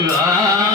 Ah.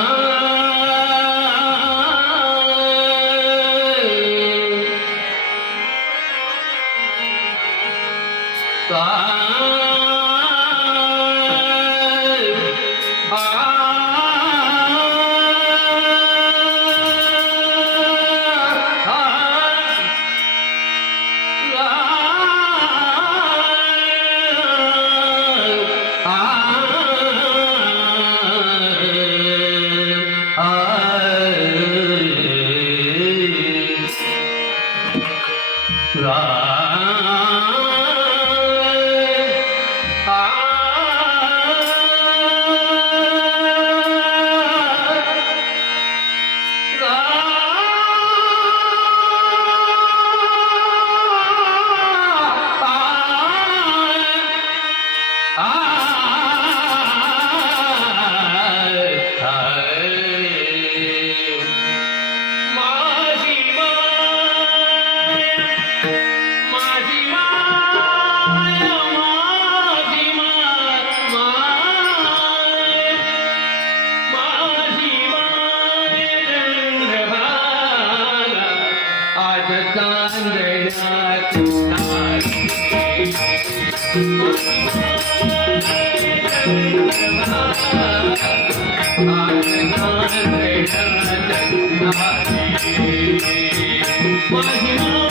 Mahima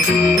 Thank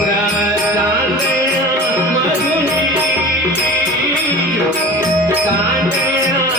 Bravo.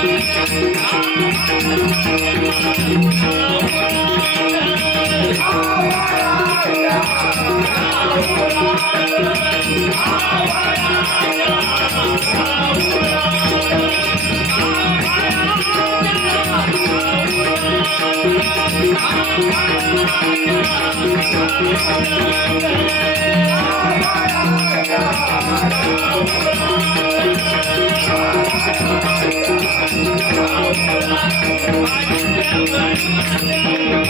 Oh, my God. I'm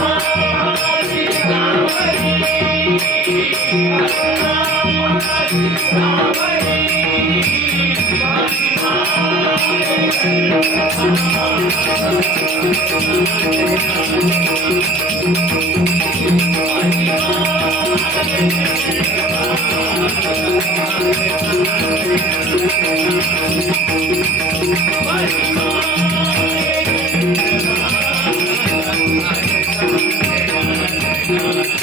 I'm Bye.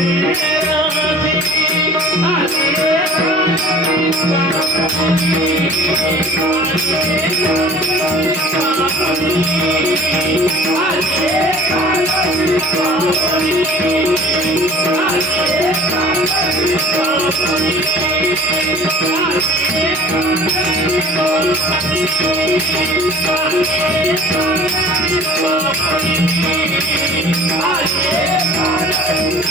Yeah. I Thank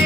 you.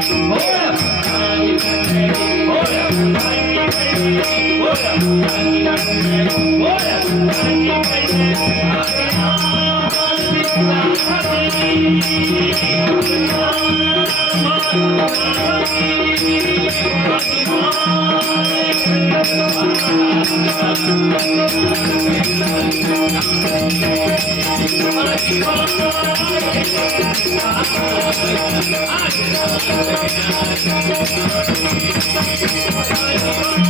What up? I'm